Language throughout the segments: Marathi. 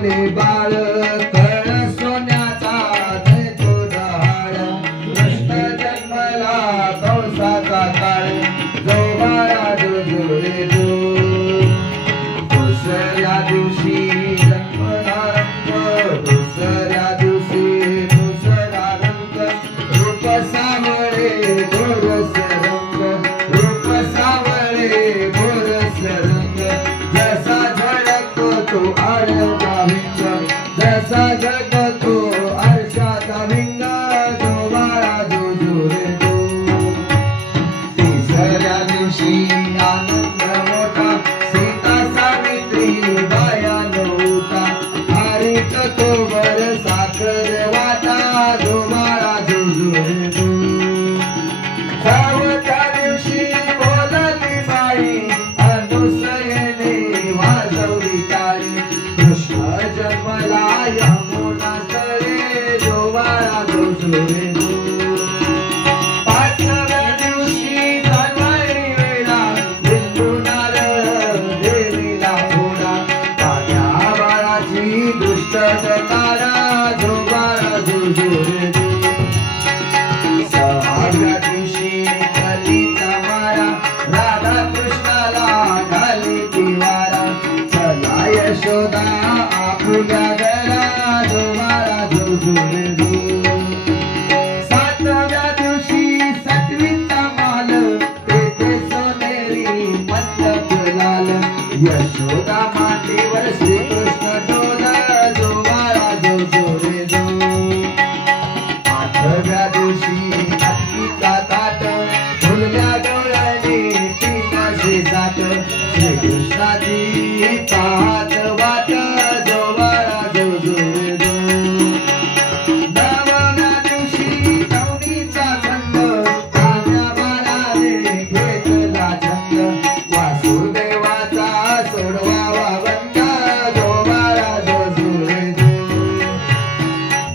बोले बाळ कळ सोन्याचा देतो डहाळ कृष्ण जन्मला कंसाचा काळ जो बाळा जो रे जो दुसऱ्या दिवशी जन्मला रंग दुसऱ्या दिवशी दुसरा रंग रूप सावळे गोरस रंग रूप सावळे गोरस रंग जसा झळकतो तो आरशाचा भिंग जसा झळकतो आरशाचा भिंग जो बाळा जो रे जो तिसऱ्या दिवशी आनंद मोठा सीता सावित्री बाया नव्हता हरित तो वर साखर वाटा जो बाळा जो रे जो सावत्या दिवशी बोलली बाई अनुसयेने वाजवली टाळी कृष्ण जन्मला यमुना तळे जो बाळा जो रे जो पाचव्या दिवशी जानेवारी वेळा बिंदू नारळ देवीला फोडा तात्या बाळाची दुष्ट तारा जो बाळा जो रे जो सहाव्या दिवशी कलीचा मारा राधा कृष्णाला घाली पिवारा चला यशोदा आपुल्या घरा जो बाळा जो रे जो सातव्या दिवशी सटवीचा माल तेथे सोनेरी मंडप लाल यशोदा मांडीवर श्रीकृष्ण डोला जो बाळा जो रे जो आठव्या दिवशी अक्कीचा ताट फुलल्या डोळ्याने पिण्याचे जात श्रीकृष्णाची पाहत वाट जो बाळा जो रे जो नवव्या दिवशी नवनीचा खंड तान्या बाळाने घेतला छंद वासुदेवाचा सोडवावा बंद जो बाळा जो रे जो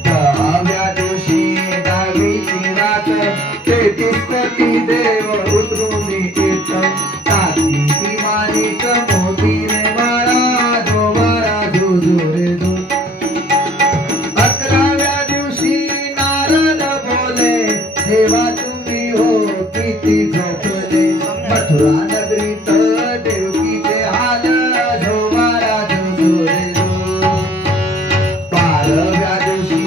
दहाव्या दिवशी दहावीची रात तेहतीस कोटी देव उतरून येत ताती माणिक मोतीने बाळा जो बाळा जो रे जो अकराव्या दिवशी नारद बोले देवा तुम्ही हो किती झोपले मथुरा नगरीत देवकीचे हाल जो बाळा जो रे जो बाराव्या दिवशी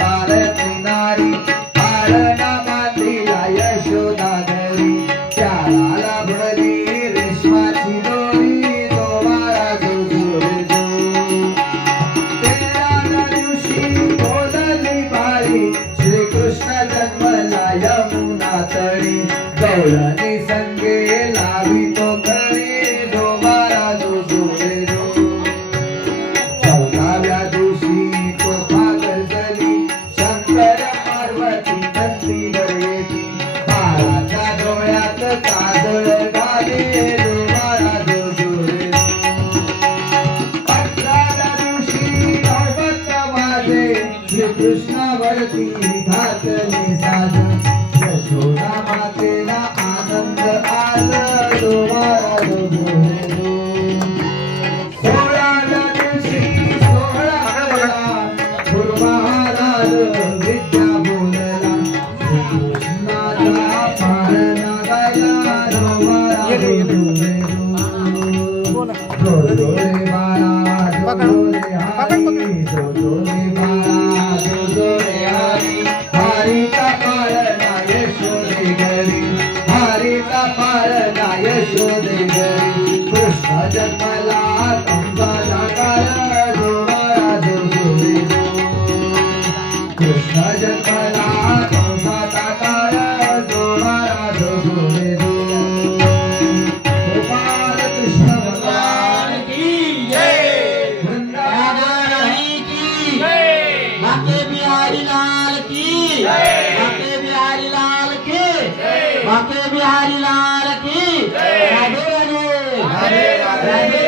बाराची नारी बाळाला बांधिला यशोदा घरी त्याला भरली रेशमाची दोरी जो बाळा जो रे जो तेराव्या दिवशी बोलली बाई श्रीकृष्ण जन्मला यमुना तळी गवळणी संगे लावी तो खरी जो बाळा जो रे जो चौदाव्या दिवशी तो पागल झाली शंकर पार्वती नंदीवर येती बाळाच्या डोळ्यात काजळ घाले जो बाळा जो रे जो अठराव्या दिवशी नौबत वाजे श्रीकृष्णावरती घातली साज यशोदा मातेला आनंद आज जो बाळा जो रे जो सोळाव्या दिवशी सोहळा आला गुरुमहाराज विद्या बोलला श्रीकृष्णाचा पाळणा गायला जो बाळा जो रे बाळा जो रे हरी जो रे बाळा जो रे हरी हरीचा पाळणा यशोदे घरी हरीचा पाळणा यशोदे घरी कृष्ण जन्मला कंसाचा काळ जो बाळा जो रे जो कृष्ण जन्मला कंसाचा काळ जो बाळा जो रे जो गोपाल कृष्ण भगवान की जय वृंदावन की जय बाके बिहारी लाल की जय बाके बिहारी लाल की जय बाके बिहारी लाल की जय राधे राधे राधे